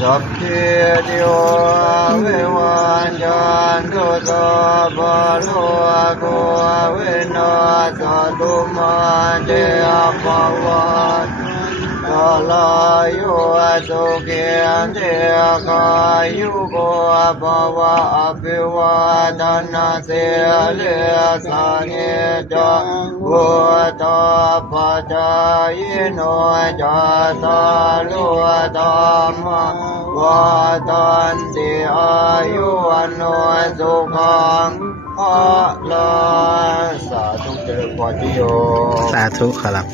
สัพเพเดียวเววันจันโตตบาโลกุเวนัสตุมาเจอภาวะ กาลายุสุขีเทกายุโกภวะอภิวาทนาเสเลสานิจังวุตาปจายโนจัตตาลุธรรมวัฏันติอายุวันโนสุขังภะลังสาธุเจริญพรทิโยสาธุครับ